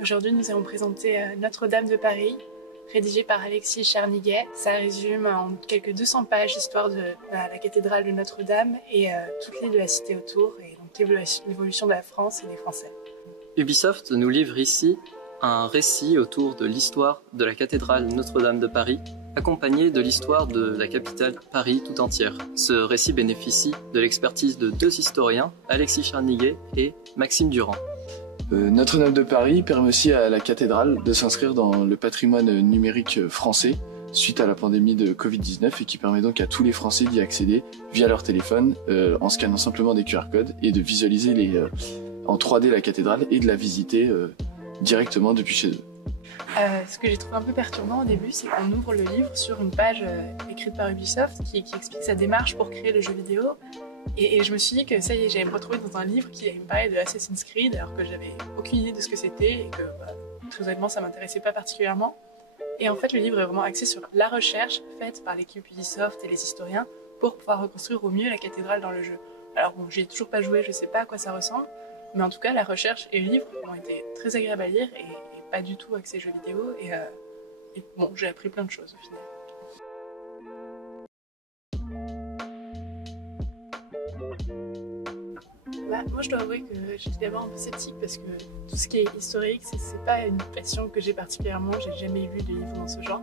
Aujourd'hui, nous allons présenter Notre-Dame de Paris, rédigé par Alexis Charniguet. Ça résume en quelques 200 pages l'histoire de la cathédrale de Notre-Dame et toute l'île de la cité autour, et donc l'évolution de la France et des Français. Ubisoft nous livre ici un récit autour de l'histoire de la cathédrale Notre-Dame de Paris, accompagné de l'histoire de la capitale Paris tout entière. Ce récit bénéficie de l'expertise de 2 historiens, Alexis Charniguet et Maxime Durand. Notre-Dame de Paris permet aussi à la cathédrale de s'inscrire dans le patrimoine numérique français suite à la pandémie de Covid-19 et qui permet donc à tous les Français d'y accéder via leur téléphone en scannant simplement des QR codes et de visualiser en 3D la cathédrale et de la visiter directement depuis chez eux. Ce que j'ai trouvé un peu perturbant au début, c'est qu'on ouvre le livre sur une page écrite par Ubisoft qui explique sa démarche pour créer le jeu vidéo. Et je me suis dit que ça y est, j'allais me retrouver dans un livre qui allait me parler de Assassin's Creed, alors que j'avais aucune idée de ce que c'était et que, très honnêtement, ça m'intéressait pas particulièrement. Et en fait, le livre est vraiment axé sur la recherche faite par l'équipe Ubisoft et les historiens pour pouvoir reconstruire au mieux la cathédrale dans le jeu. Alors bon, j'y ai toujours pas joué, je sais pas à quoi ça ressemble, mais en tout cas, la recherche et le livre ont été très agréables à lire et pas du tout axés jeux vidéo. Et bon, j'ai appris plein de choses au final. Moi je dois avouer que j'étais d'abord un peu sceptique parce que tout ce qui est historique, c'est pas une passion que j'ai particulièrement, j'ai jamais lu de livre dans ce genre.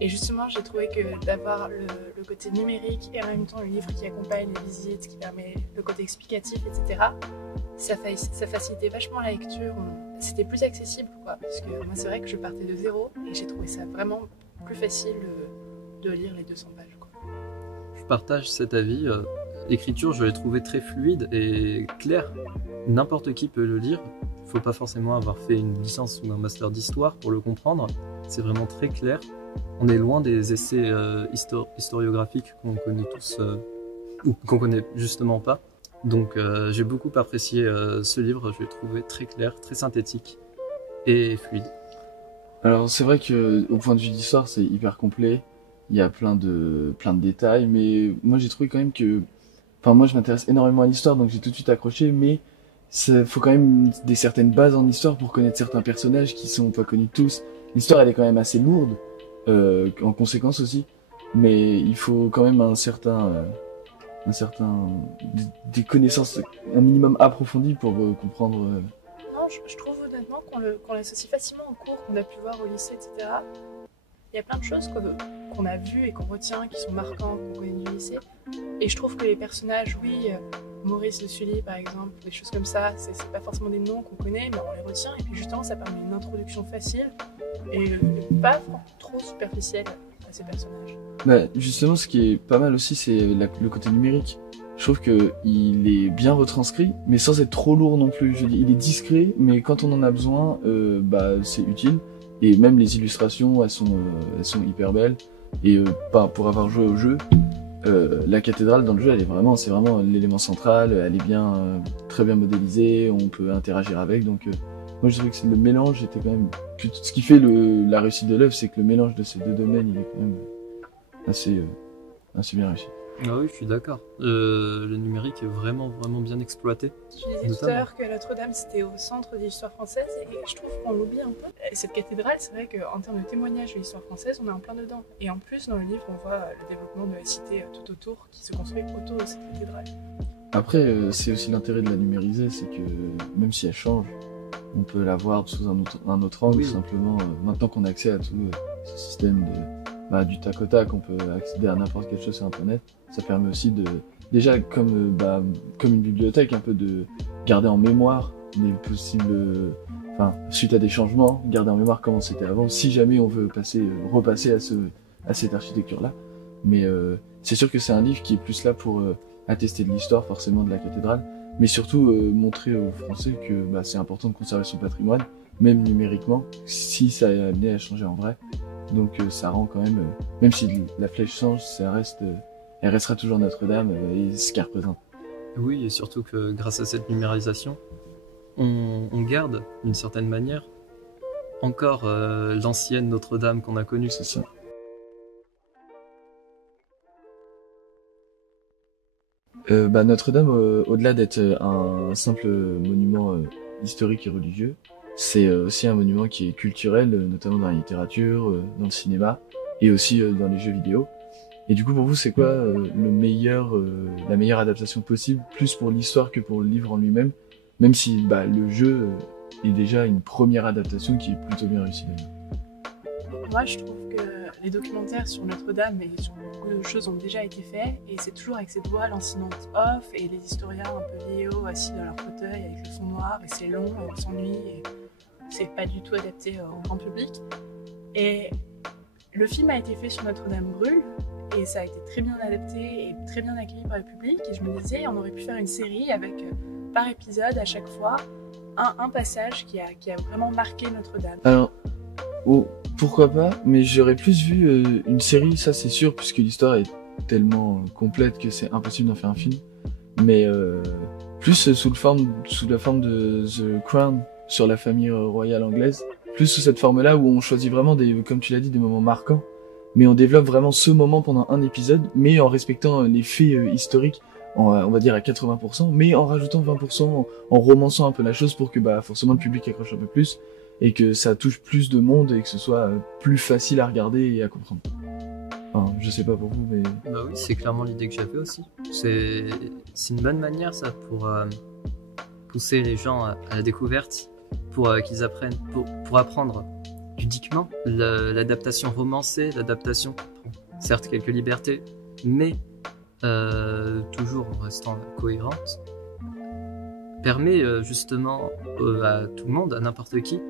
Et justement j'ai trouvé que d'avoir le côté numérique et en même temps le livre qui accompagne les visites, qui permet le côté explicatif, etc. Ça facilitait vachement la lecture, c'était plus accessible quoi, parce que moi c'est vrai que je partais de zéro et j'ai trouvé ça vraiment plus facile de lire les 200 pages quoi. Je partage cet avis. L'écriture, je l'ai trouvée très fluide et claire. N'importe qui peut le lire. Il ne faut pas forcément avoir fait une licence ou un master d'histoire pour le comprendre. C'est vraiment très clair. On est loin des essais historiographiques qu'on connaît tous ou qu'on connaît justement pas. Donc j'ai beaucoup apprécié ce livre. Je l'ai trouvé très clair, très synthétique et fluide. Alors c'est vrai que au point de vue d'histoire, c'est hyper complet. Il y a plein de détails, mais moi j'ai trouvé quand même que moi je m'intéresse énormément à l'histoire, donc j'ai tout de suite accroché, mais faut quand même des certaines bases en histoire pour connaître certains personnages qui sont pas connus de tous. L'histoire elle est quand même assez lourde, en conséquence aussi, mais il faut quand même des connaissances un minimum approfondies pour comprendre. Non, je trouve honnêtement qu'on l'associe facilement aux cours qu'on a pu voir au lycée, etc. Il y a plein de choses qu'on a vues et qu'on retient, qui sont marquantes, qu'on connaît du lycée. Et je trouve que les personnages, oui, Maurice de Sully par exemple, des choses comme ça, c'est pas forcément des noms qu'on connaît, mais on les retient. Et puis justement, ça permet une introduction facile et pas trop superficielle à ces personnages. Justement, ce qui est pas mal aussi, c'est le côté numérique. Je trouve que il est bien retranscrit, mais sans être trop lourd non plus. Je dis, il est discret, mais quand on en a besoin, c'est utile. Et même les illustrations, elles sont hyper belles. Et pour avoir joué au jeu, la cathédrale dans le jeu, c'est vraiment l'élément central. Elle est très bien modélisée. On peut interagir avec. Donc, moi, je trouvais que le mélange était quand même. Ce qui fait la réussite de l'œuvre, c'est que le mélange de ces 2 domaines, il est quand même assez bien réussi. Ah oui, je suis d'accord. Le numérique est vraiment bien exploité. Je disais tout à l'heure que Notre-Dame c'était au centre de l'histoire française et je trouve qu'on l'oublie un peu. Cette cathédrale, c'est vrai qu'en termes de témoignage de l'histoire française, on est en plein dedans. Et en plus, dans le livre, on voit le développement de la cité tout autour qui se construit autour de cette cathédrale. Après, c'est aussi l'intérêt de la numériser, c'est que même si elle change, on peut la voir sous un autre angle, simplement. Maintenant qu'on a accès à tout ce système du tac au tac, on peut accéder à n'importe quelle chose sur Internet. Ça permet aussi déjà comme une bibliothèque, un peu de garder en mémoire les possibles, suite à des changements, garder en mémoire comment c'était avant, si jamais on veut repasser à cette architecture-là. Mais c'est sûr que c'est un livre qui est plus là pour attester de l'histoire forcément de la cathédrale, mais surtout montrer aux Français que c'est important de conserver son patrimoine, même numériquement, si ça est amené à changer en vrai. Donc ça rend quand même si la flèche change, elle restera toujours Notre-Dame et ce qu'elle représente. Oui, et surtout que grâce à cette numérisation, on garde, d'une certaine manière, encore l'ancienne Notre-Dame qu'on a connue. C'est ça. Notre-Dame, au-delà d'être un simple monument historique et religieux, c'est aussi un monument qui est culturel, notamment dans la littérature, dans le cinéma, et aussi dans les jeux vidéo. Et du coup, pour vous, c'est quoi la meilleure adaptation possible, plus pour l'histoire que pour le livre en lui-même, même si le jeu est déjà une première adaptation qui est plutôt bien réussie d'ailleurs. Moi, je trouve que les documentaires sur Notre-Dame et sur beaucoup de choses ont déjà été faits, et c'est toujours avec cette voix lancinante off et les historiens un peu vieillots assis dans leur fauteuil avec le fond noir, et c'est long, et on s'ennuie, et c'est pas du tout adapté au grand public. Et le film a été fait sur Notre-Dame brûle, et ça a été très bien adapté et très bien accueilli par le public, et je me disais, on aurait pu faire une série avec, par épisode, à chaque fois, un passage qui a vraiment marqué Notre-Dame. Alors, pourquoi pas, mais j'aurais plus vu une série, ça c'est sûr, puisque l'histoire est tellement complète que c'est impossible d'en faire un film, mais plus sous la forme de The Crown, sur la famille royale anglaise, plus sous cette forme-là où on choisit vraiment comme tu l'as dit, des moments marquants, mais on développe vraiment ce moment pendant un épisode, mais en respectant les faits historiques, on va dire à 80%, mais en rajoutant 20%, en romançant un peu la chose pour que forcément le public accroche un peu plus, et que ça touche plus de monde, et que ce soit plus facile à regarder et à comprendre. Enfin, je sais pas pour vous, mais... Bah oui, c'est clairement l'idée que j'avais aussi. C'est une bonne manière, ça, pour pousser les gens à la découverte, pour qu'ils apprennent, pour apprendre ludiquement. L'adaptation romancée, l'adaptation qui prend certes quelques libertés, mais toujours en restant cohérente, permet justement à tout le monde, à n'importe qui,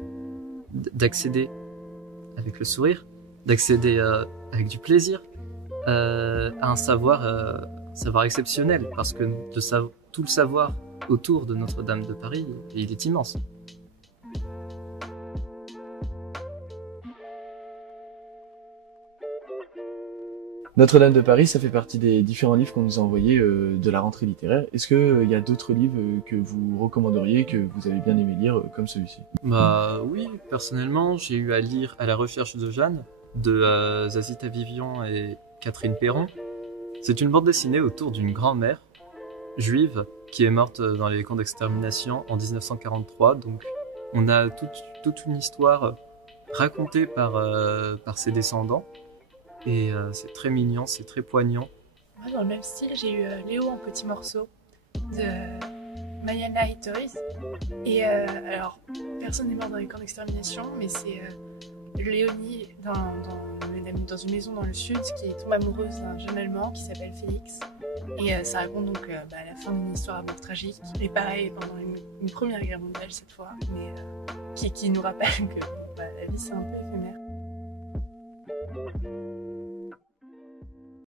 d'accéder avec le sourire, d'accéder avec du plaisir à un savoir exceptionnel, parce que tout le savoir autour de Notre-Dame de Paris, il est immense. Notre-Dame de Paris, ça fait partie des différents livres qu'on nous a envoyés de la rentrée littéraire. Est-ce qu'il y a d'autres livres que vous recommanderiez, que vous avez bien aimé lire, comme celui-ci? Oui, personnellement, j'ai eu à lire À la recherche de Jeanne, de Zazie Tavivian et Catherine Perron. C'est une bande dessinée autour d'une grand-mère juive qui est morte dans les camps d'extermination en 1943. Donc on a toute une histoire racontée par ses descendants. Et c'est très mignon, c'est très poignant. Moi, dans le même style, j'ai eu Léo en petits morceaux de Mayana Itoiz. Et alors, personne n'est mort dans les camps d'extermination, mais c'est Léonie dans une maison dans le sud qui tombe amoureuse d'un jeune Allemand qui s'appelle Félix. Et ça raconte donc la fin d'une histoire d'amour tragique. Et pareil, pendant une première guerre mondiale cette fois, mais qui nous rappelle que la vie c'est un peu éphémère.